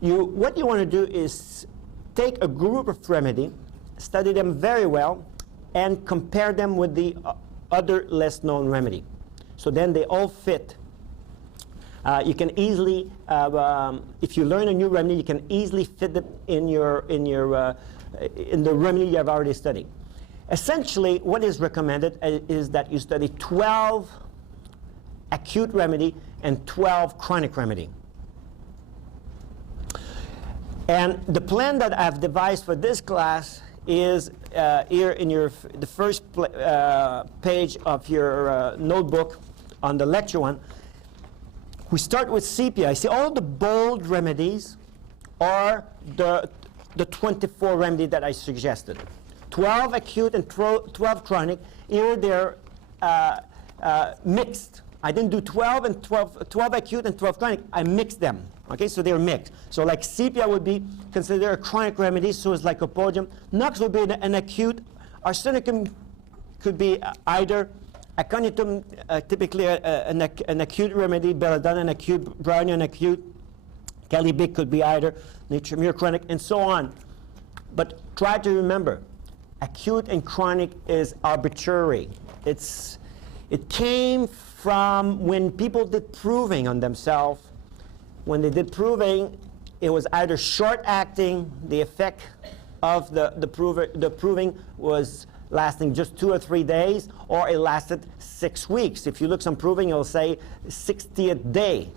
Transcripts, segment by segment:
what you want to do is take a group of remedy, study them very well, and compare them with the other less known remedy. So then they all fit. You can easily, if you learn a new remedy, you can easily fit it in the remedy you have already studied. Essentially, what is recommended is that you study 12 acute remedy and 12 chronic remedy. And the plan that I've devised for this class is here in the first page of your notebook on the lecture one. We start with sepia. See, all the bold remedies are the 24 remedy that I suggested. 12 acute and 12 chronic. Here they're mixed. I didn't do 12 acute and 12 chronic. I mixed them. Okay, so they're mixed. So like sepia would be considered a chronic remedy, so is lycopodium. Nux would be an acute. Arsenicum could be either. Aconitum, typically an acute remedy. Belladonna, an acute. Brownia, an acute. Calibic could be either. Nitramur, chronic, and so on. But try to remember, acute and chronic is arbitrary. It came from when people did proving on themselves. When they did proving, it was either short-acting, the effect of the proving was lasting just 2 or 3 days, or it lasted 6 weeks. If you look some proving, it'll say 60th day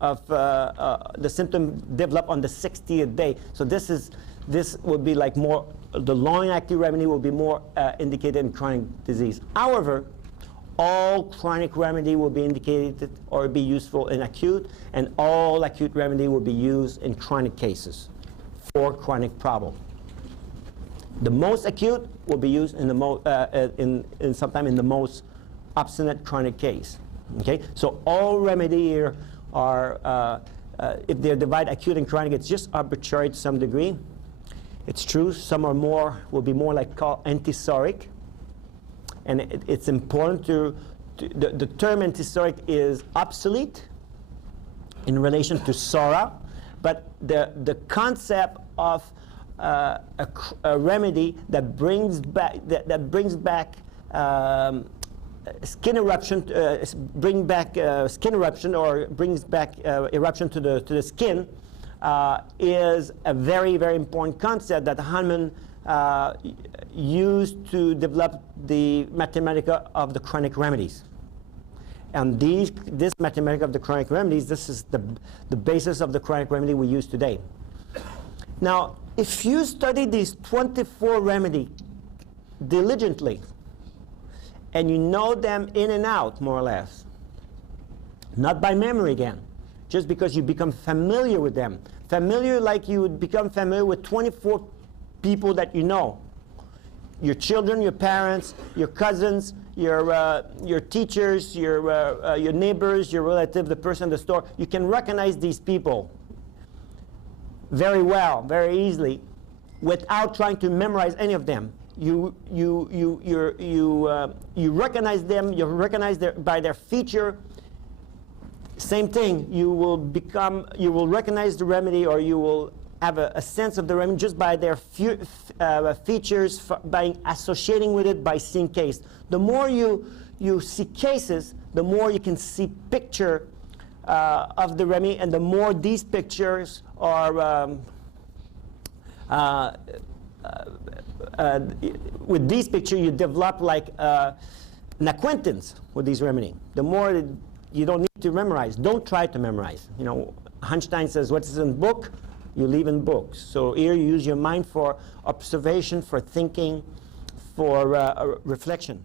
of the symptom develop on the 60th day. So this would be like more, the long-acting remedy will be more indicated in chronic disease. However, all chronic remedy will be indicated or be useful in acute, and all acute remedy will be used in chronic cases for chronic problem. The most acute will be used in the sometime in the most obstinate chronic case. Okay, so all remedy here are if they're divided acute and chronic, it's just arbitrary to some degree. It's true, some are more will be more like called antipsoric. And it's important the term antipsoric is obsolete in relation to psora, but the concept of a remedy that brings back skin eruption, skin eruption, or brings back eruption to the skin, is a very, very important concept that Hahnemann used to develop the Mathematica of the chronic remedies. And this Mathematica of the chronic remedies, this is the basis of the chronic remedy we use today. Now, if you study these 24 remedies diligently, and you know them in and out, more or less, not by memory again, just because you become familiar with them. Familiar like you would become familiar with 24 people that you know. Your children, your parents, your cousins, your teachers, your neighbors, your relative, the person in the store. You can recognize these people very well, very easily, without trying to memorize any of them. You recognize them. You recognize by their feature. Same thing. You will recognize the remedy, or you will have a sense of the remedy just by their features, by associating with it, by seeing case. The more you see cases, the more you can see picture of the remedy, and the more these pictures are with these pictures you develop like an acquaintance with these remedy. The more you don't need to memorize. Don't try to memorize. You know, Einstein says what is in book, you leave in books. So here you use your mind for observation, for thinking, for reflection.